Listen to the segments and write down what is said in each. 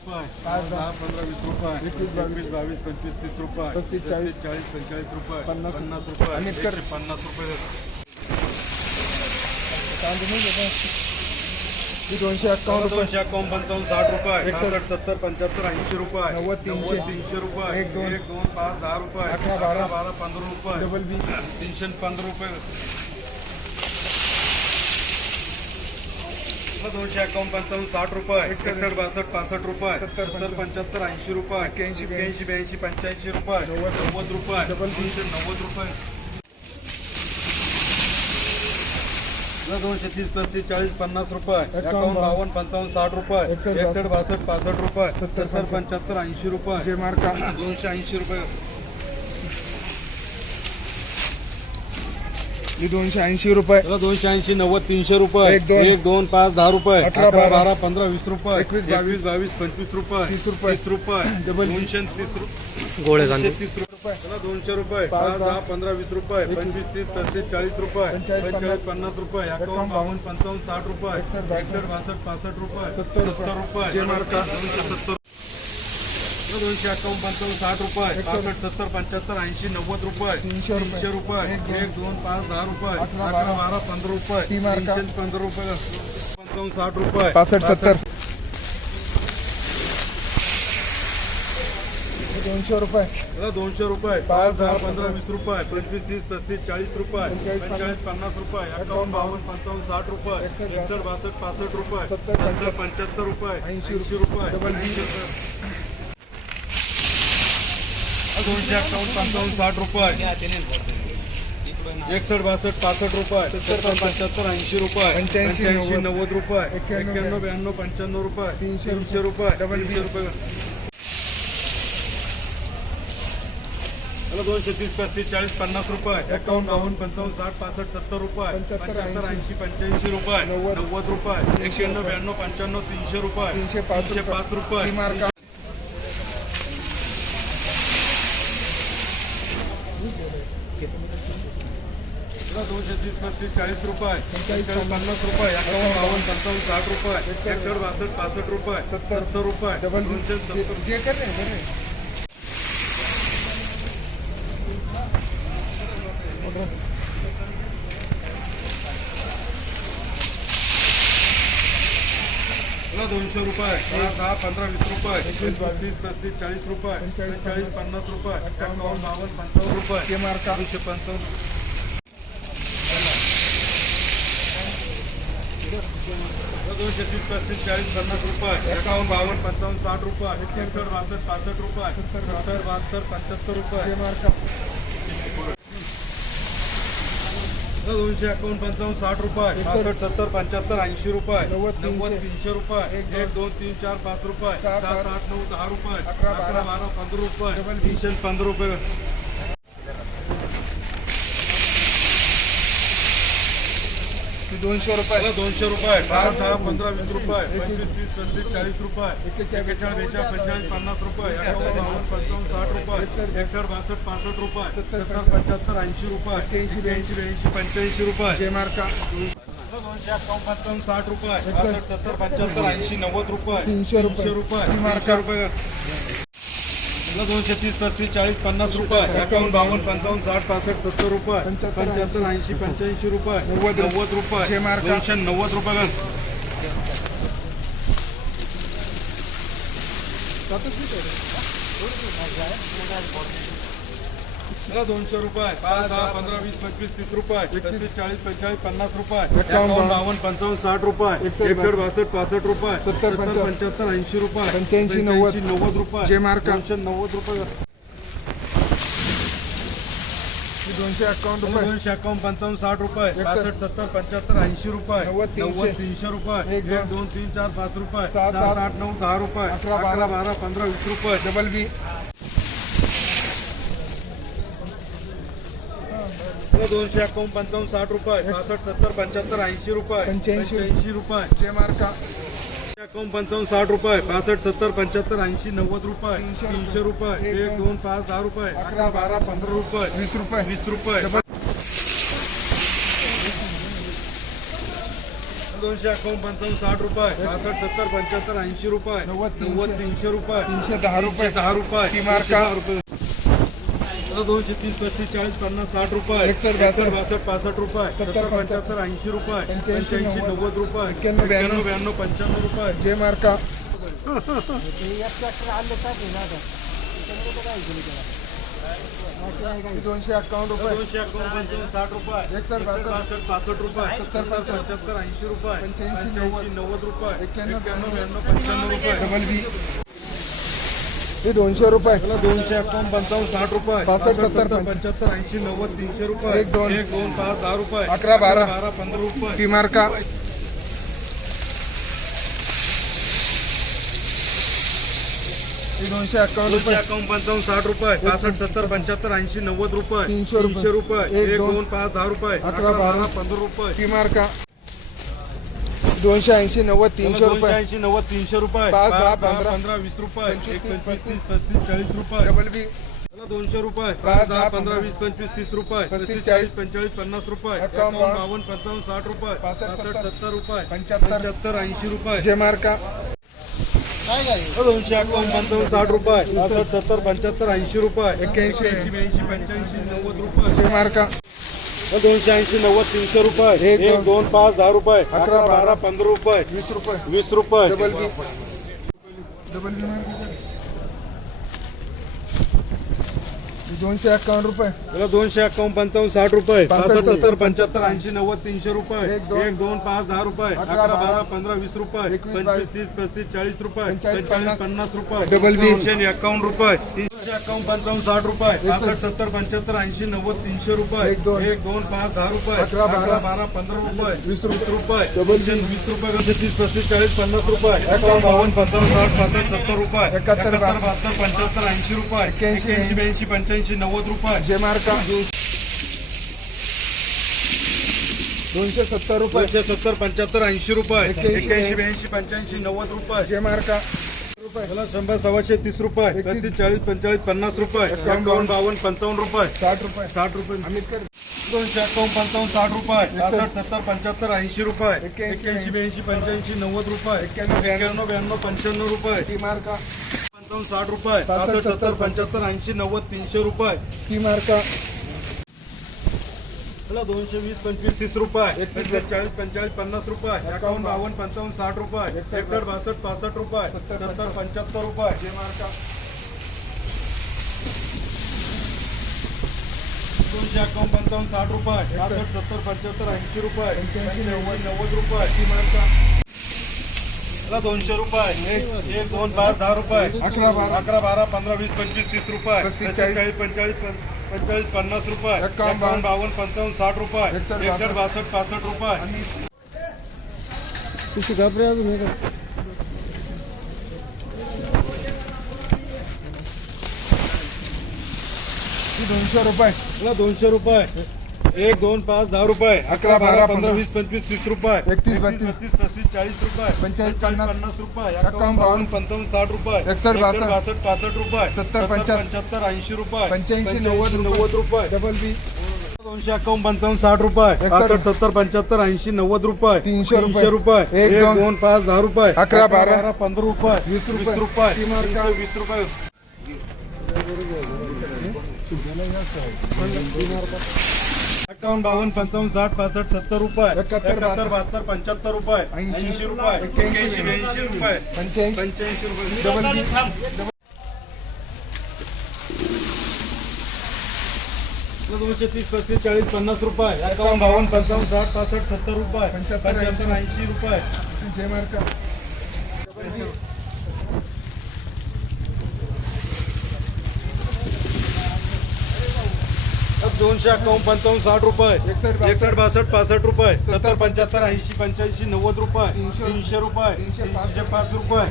रुपये. दहा, पंधरा वीस रुपये. एकवीस, बावीस, बावीस पंचवीस तीस रुपये. पस्तीस, चाळीस, चाळीस पंचेचाळीस रुपये. पन्नास, पन्नास रुपये. पन्नास रुपये दोनशे अठ्ठावन्न रुपये. दोनशे अकावन्न पंचावन्न साठ रुपये. एकसष्ट. सत्तर पंच्याहत्तर ऐंशी रुपये. नव्वद, तीनशे. तीनशे रुपये. एक, दोन. एक दोन पाच दहा रुपये. अकरा, बारा. बारा पंधरा रुपये. Double B. तीनशे पंधरा रुपये. दोनशे एकावन्न पंचावन्न साठ रुपये. एकसष्ट. बासष्ट पासष्ट रुपये. सत्तर, सत्तर पंच्याहत्तर ऐंशी रुपये. एक्क्याऐंशी, एक्क्याऐंशी ब्याऐंशी पंच्याऐंशी रुपये. नव्वद. नव्वद रुपये. Double B. दोनशे नव्वद रुपये. दोनशे तीस पस्तीस चाळीस पन्नास रुपये. एकावन्न, बावन्न. पंचावन्न साठ रुपये. एकसष्ट, बासष्ट. पासष्ट रुपये. सत्तर, सत्तर पंच्याहत्तर ऐंशी रुपये. दोनशे ऐंशी रुपये. ही दोनशे ऐंशी रुपये त्याला दोनशे ऐंशी नव्वद तीनशे रुपये एक, दोन. एक दोन पाच दहा रुपये अकरा, अकरा बारा. बारा पंधरा वीस रुपये एकवीस, बावीस. बावीस पंचवीस रुपये तीस रुपये. तीस रुपये डबल. दोनशे आणि तीस रुपये गोळे दोनशे तीस रुपये त्याला दोनशे रुपये पाच, पाच दहा. दहा पंधरा वीस रुपये एकवीस. पंचवीस तीस पस्तीस चाळीस रुपये पंचेचाळीस, पंचेचाळीस पन्नास. रुपये एकावन्न, बावन्न पंचावन्न साठ रुपये एकसष्ट, बासष्ट. एकसष्ट बासष्ट पासष्ट रुपये सत्तर रुपये. सत्तर रुपये जे मार्का. दोनशे सत्तर दोनशे अकावन्न पंचावन्न साठ रुपये. एकसष्ट. पासष्ट सत्तर पंच्याहत्तर ऐंशी नव्वद रुपये. तीनशे रुपये. एक, दोन. पाच दहा रुपये. अकरा, बारा. पंधरा रुपये. तीनशे पंधरा रुपये. पंचावन्न साठ रुपये. पासष्ट सत्तर. दोनशे रुपये. दोनशे रुपये. पाच दहा पंधरा. वीस रुपये. पंचवीस तीस पस्तीस चाळीस रुपये. पंचेचाळीस, पन्नास. रुपये. एकावन्न बावन्न पंचावन्न साठ रुपये. एकसष्ट, बासष्ट पासष्ट रुपये. सत्तर, पंच्याहत्तर. रुपये. ऐंशी रुपये डबल बी. ऐंशी रुपये. दोनशे अकावन्न पंचावन्न साठ रुपये. एकसष्ट बासष्ट पासष्ट रुपये. सत्तर पंच्याहत्तर ऐंशी रुपये. पंच्याऐंशी, नव्वद. रुपये. एक्क्याण्णव, ब्याण्णव पंच्याण्णव रुपये. तीनशे तीनशे रुपये. Double B. तीनशे रुपये. दोनशे तीस पस्तीस चाळीस पन्नास रुपये. एकावन्न बावन्न पंचावन्न साठ पासष्ट सत्तर रुपये. पंच्याहत्तर, ऐंशी. ऐंशी पंच्याऐंशी रुपये. नव्वद. नव्वद रुपये. रुपये. ब्याण्णव पंच्याण्णव तीनशे रुपये. तीनशे पाच रुपये टी मार्का त्याला दोनशे तीस पस्तीस चाळीस रुपये. पन्नास रुपये. एकावन्न बावन्न पंचावन्न साठ रुपये. एकसष्ट बासष्ट पासष्ट रुपये. सत्तर. सत्तर रुपये. दोनशे सत्तर. जे कर रे बरे त्याला दोनशे रुपये दहा दहा पंधरा वीस रुपये एकवीस, बावीस. तीस पस्तीस चाळीस रुपये पंचेचाळीस पन्नास रुपये एकावन्न बावन्न पंचावन्न रुपये मार्का दोनशे पंचावन्न. दोनशे तीस पस्तीस चाळीस पन्नास रुपये एकावन्न बावन्न पंचावन्न साठ रुपये एकसष्ट बासष्ट पासष्ट रुपये सत्तर, बहात्तर पंच्याहत्तर रुपये. मार्का दोनशे एकावन्न पंचावन्न साठ रुपये. पासष्ट सत्तर पंच्याहत्तर ऐंशी रुपये नव्वद, तीनशे. नव्वद तीनशे रुपये एक, दोन. तीन चार पाच रुपये सात. आठ नऊ दहा रुपये अकरा, बारा. बारा पंधरा रुपये. तीनशे पंधरा रुपये दोनशे रुपये. दोनशे रुपये. पाच दहा पंधरा वीस रुपये. पंचवीस तीस पस्तीस चाळीस रुपये. एक्केचाळीस, एक्केचाळीस बेचाळीस पंचेचाळीस पन्नास रुपये. एकावन्न बावन्न पंचावन्न साठ रुपये. एकसष्ट बासष्ट पासष्ट रुपये. सत्तर, सत्तर पंच्याहत्तर ऐंशी रुपये. एक्क्याऐंशी, ब्याऐंशी. ब्याऐंशी पंच्याऐंशी रुपये. जे मार्का. दोनशे पंचावन्न साठ रुपये. सत्तर. पंच्याहत्तर ऐंशी नव्वद रुपये. तीनशे रुपये. रुपये. तीनशे रुपये. त्याला दोनशे तीस पस्तीस चाळीस पन्नास रुपये. एकावन्न बावन्न पंचावन्न साठ पासष्ट सत्तर रुपये. पंच्याहत्तर, ऐंशी. पंच्याऐंशी रुपये. नव्वद. नव्वद रुपये. दोनशे नव्वद रुपये घाल. त्याला दोनशे रुपये पाच दहा पंधरा वीस पंचवीस तीस रुपये पस्तीस चाळीस पंचेचाळीस पन्नास रुपये एकावन्न बावन्न पंचावन्न साठ रुपये एकसष्ट, बासष्ट पासष्ट रुपये सत्तर, पंच्याहत्तर, ऐंशी रुपये पंच्याऐंशी, नव्वद. नव्वद रुपये जे मार्का. दोनशे नव्वद रुपये दोनशे अकावन्न रुपये दोनशे एकावन्न पंचावन्न साठ रुपये एकसष्ट. पासष्ट सत्तर पंच्याहत्तर ऐंशी रुपये नव्वद, तीनशे. रुपये एक, दोन तीन चार पाच रुपये सात. आठ नऊ दहा रुपये अकरा, बारा. बारा पंधरा वीस रुपये डबल बी दोनशे एकावन्न पंचावन्न साठ रुपये पासष्ट सत्तर पंच्याहत्तर ऐंशी रुपये पंच्याऐंशी. ऐंशी रुपये. जे मार्का. एकावन्न पंचावन्न साठ रुपये पासष्ट सत्तर पंच्याहत्तर ऐंशी नव्वद रुपये तीनशे रुपये. एक, दोन पाच दहा रुपये अकरा, बारा, पंधरा रुपये वीस रुपये. वीस रुपये. दोनशे अकावन्न पंचावन्न साठ रुपये पासष्ट सत्तर पंच्याहत्तर ऐंशी रुपये नव्वद. नव्वद तीनशे रुपये तीनशे दहा रुपये. दहा रुपये. रुपये. आता दोनशे तीस पस्तीस चाळीस पन्नास साठ रुपये. एकसष्ट, बासष्ट. पासष्ट रुपये. सत्तर, पंच्याहत्तर ऐंशी रुपये. पंच्याऐंशी, नव्वद. नव्वद रुपये. एक्क्याण्णव, ब्याण्णव. ब्याण्णव पंच्याण्णव रुपये. जे मार्का. दोनशे अकावन्न रुपये. दोनशे पंचावन्न साठ रुपये. एकसष्ट, बासष्ट. पासष्ट रुपये. सत्तर, पंच्याहत्तर. पंच्याहत्तर ऐंशी रुपये. पंच्याऐंशी, पंच्याऐंशी नव्वद. रुपये. एक्क्याण्णव, एक्क्याण्णव ब्याण्णव पंच्याण्णव रुपये. Double B. हे दोनशे रुपये. दोनशे अकावन्न पंचावन्न साठ रुपये. पासष्ट, सत्तर, पंच्याहत्तर ऐंशी नव्वद तीनशे रुपये. एक, दोन. एक दोन पाच दहा रुपये. अकरा, बारा. बारा पंधरा रुपये. ती मार्का. हे दोनशे अकावन्न दोनशे रुपये. अकावन्न पंचावन्न साठ रुपये. पासष्ट सत्तर पंच्याहत्तर ऐंशी नव्वद रुपये. तीनशे रुपये. रुपये. एक, दोन. पाच दहा रुपये. अकरा, बारा. पंधरा रुपये. ती मार्का. दोनशे ऐंशी नव्वद तीनशे रुपये. ऐंशी नव्वद तीनशे रुपये. पाच, दहा, पंधरा. पंधरा वीस रुपये. पंचवीस, एक तीस, पंचवीस तीस पस्तीस चाळीस रुपये. Double B. त्याला दोनशे रुपये. पाच, पाच दहा, दहा पंधरा पंधरा. वीस पंचवीस तीस रुपये. पस्तीस, पस्तीस चाळीस, चाळीस पंचेचाळीस पन्नास रुपये. एकावन्न, एकावन्न बावन्न पंचावन्न साठ रुपये. पासष्ट, पासष्ट सत्तर. सत्तर रुपये. पंच्याहत्तर. पंच्याहत्तर ऐंशी रुपये. जे मार्का. दोनशे अकावन्न पंचावन्न साठ रुपये. पासष्ट सत्तर पंच्याहत्तर ऐंशी रुपये. एक्क्याऐंशी. एक्क्याऐंशी ब्याऐंशी पंच्याऐंशी नव्वद रुपये. जे मार्का. दोनशे ऐंशी नव्वद तीनशे रुपये. एक, एक दोन. पाच दहा रुपये. अकरा, बारा. बारा. पंधरा रुपये. वीस रुपये. वीस रुपये. डबल बी डबल बी मार्का दोनशे एकावन्न रुपये. दोनशे अकावन्न पंचावन्न साठ रुपये. पासष्ट, पासष्ट सत्तर पंच्याहत्तर ऐंशी नव्वद तीनशे रुपये. एक, दोन. एक दोन पाच दहा रुपये. अकरा, अकरा बारा. बारा पंधरा वीस रुपये. एकवीस, पंचवीस बावीस. तीस पस्तीस चाळीस रुपये. पंचेचाळीस, पन्नास. पन्नास रुपये. Double B. तीनशे एकावन्न रुपये. तीनशे एकावन्न पंचावन्न साठ रुपये. पासष्ट सत्तर पंच्याहत्तर ऐंशी नव्वद तीनशे रुपये. एक, दोन. एक दोन पाच दहा रुपये. अकरा, बारा. अकरा बारा पंधरा रुपये. वीस रुपये. रुपये. Double B. तीनशे वीस रुपये दोनशे तीस पस्तीस चाळीस पन्नास रुपये. एकावन्न बावन्न. पंचावन्न साठ पासष्ट सत्तर रुपये. एकाहत्तर, एकाहत्तर बहात्तर पंच्याहत्तर ऐंशी रुपये. एक्क्याऐंशी, एक्क्याऐंशी ब्याऐंशी पंच्याऐंशी नव्वद रुपये. जे मार्का दोनशे सत्तर रुपये. दोनशे सत्तर पंच्याहत्तर ऐंशी रुपये. एक्क्याऐंशी, एक्क्याऐंशी ब्याऐंशी पंच्याऐंशी नव्वद रुपये. जे मार्का रुपये शंभर सव्वाशे तीस रुपये. एकतीस. पस्तीस चाळीस पंचेचाळीस पन्नास रुपये. एकावन्न, एकावन्न बावन्न. पंचावन्न रुपये. साठ रुपये. साठ रुपये. आंबेडकर दोनशे एकावन्न पंचावन्न साठ रुपये. पासष्ट सत्तर पंच्याहत्तर ऐंशी रुपये. एक्क्याऐंशी, एक्क्याऐंशी ब्याऐंशी पंच्याऐंशी नव्वद रुपये. एक्क्याण्णव, ब्याण्णव. एक्क्याण्णव ब्याण्णव पंच्याण्णव रुपये. ती मार्का पंचावन्न साठ रुपये पासष्ट, सत्तर, पंच्याहत्तर ऐंशी नव्वद तीनशे रुपये. ती मार्का. त्याला दोनशे वीस पंचवीस तीस रुपये. चाळीस पंचेचाळीस पन्नास रुपये. एकावन्न. बावन्न पंचावन्न साठ रुपये. एकसष्ट, बासष्ट पासष्ट रुपये. सत्तर, पंच्याहत्तर रुपये. जे मार्का. दोनशे एकावन्न पंचावन्न साठ रुपये. पासष्ट सत्तर पंच्याहत्तर ऐंशी रुपये. पंच्याऐंशी, नव्वद. नव्वद रुपये. ती मार्का. त्याला दोनशे रुपये. एक एक दोन पाच दहा रुपये. अकरा, बारा. अकरा बारा पंधरा वीस पंचवीस तीस रुपये. पस्तीस, पस्तीस, चाळीस. चाळीस पंचेचाळीस पं- पंचेचाळीस पन्नास रुपये. एकावन्न, एकावन्न बावन्न पंचावन्न साठ रुपये. एकसष्ट, एकसष्ट बासष्ट. पासष्ट रुपये. किती घाबरे अजून हे काय? ती दोनशे रुपये. दोनशे रुपये. एक दोन पाच दहा रुपये अकरा, बारा, पंधरा. वीस पंचवीस तीस रुपये एकतीस, बत्तीस. पस्तीस चाळीस रुपये पंचेचाळीस, पन्नास. रुपये एकावन्न बावन्न पंचावन्न साठ रुपये एकसष्ट, बासष्ट. बासष्ट पासष्ट रुपये सत्तर, पंच्याहत्तर. पंच्याहत्तर ऐंशी रुपये पंच्याऐंशी, नव्वद. नव्वद रुपये डबल बी दोनशे एकावन्न पंचावन्न साठ रुपये एकसष्ट. सत्तर पंच्याहत्तर ऐंशी नव्वद रुपये तीनशे रुपये. रुपये एक, दोन. पाच दहा रुपये अकरा, बारा. पंधरा रुपये वीस रुपये. रुपये वीस रुपये एकावन्न बावन्न पंचावन्न साठ पासष्ट सत्तर रुपये. एकाहत्तर, बहात्तर पंच्याहत्तर रुपये. ऐंशी. ऐंशी रुपये. एक्क्याऐंशी, ब्याऐंशी रुपये. पंच्याऐंशी. रुपये. दोनशे तीस पस्तीस चाळीस पन्नास रुपये. एकावन्न बावन्न पंचावन्न साठ पासष्ट सत्तर रुपये. पंच्याहत्तर, ऐंशी. रुपये. जे मार्का. दोनशे एकावन्न पंचावन्न साठ रुपये. एकसष्ट बासष्ट. पासष्ट रुपये. सत्तर पंच्याहत्तर ऐंशी पंच्याऐंशी नव्वद रुपये. तीनशे, रुपये. तीनशे पाच. रुपये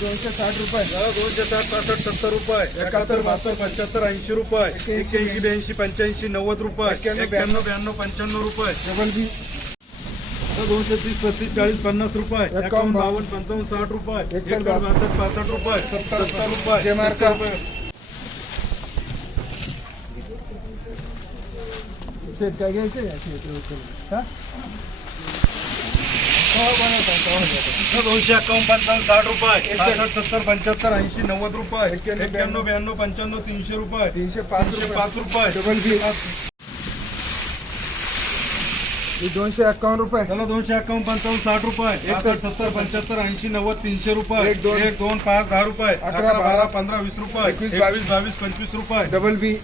दोनशे साठ रुपये दोनशे साठ पासष्ट सत्तर रुपये. एकाहत्तर बहात्तर पंच्याहत्तर ऐंशी रुपये. एक्क्याऐंशी, एक्क्याऐंशी ब्याऐंशी पंच्याऐंशी नव्वद रुपये. एक्क्याण्णव ब्याण्णव पंच्याण्णव रुपये. Double B. दोनशे तीस पस्तीस चाळीस पन्नास रुपये. एकावन्न, बावन्न पंचावन्न साठ रुपये. एकसष्ट, एकसष्ट बासष्ट पासष्ट रुपये. सत्तर, सत्तर रुपये. शेत काय घ्यायचं? हा? दोनशे एकावन्न पंचावन्न साठ रुपये. पासष्ट सत्तर पंच्याहत्तर ऐंशी नव्वद रुपये. एक्क्याण्णव, ब्याण्णव. पंच्याण्णव तीनशे रुपये. तीनशे पाच तीनशे रुपये. पाच रुपये. डबल ही दोनशे एक्कावन्न रुपये. त्याला दोनशे एकावन्न पंचावन्न साठ रुपये. एकसष्ट सत्तर पंच्याहत्तर ऐंशी नव्वद तीनशे रुपये. एक, दोन. एक दोन पाच दहा रुपये. अकरा, बारा पंधरा वीस रुपये. एकवीस, एकवीस बावीस पंचवीस रुपये. Double B.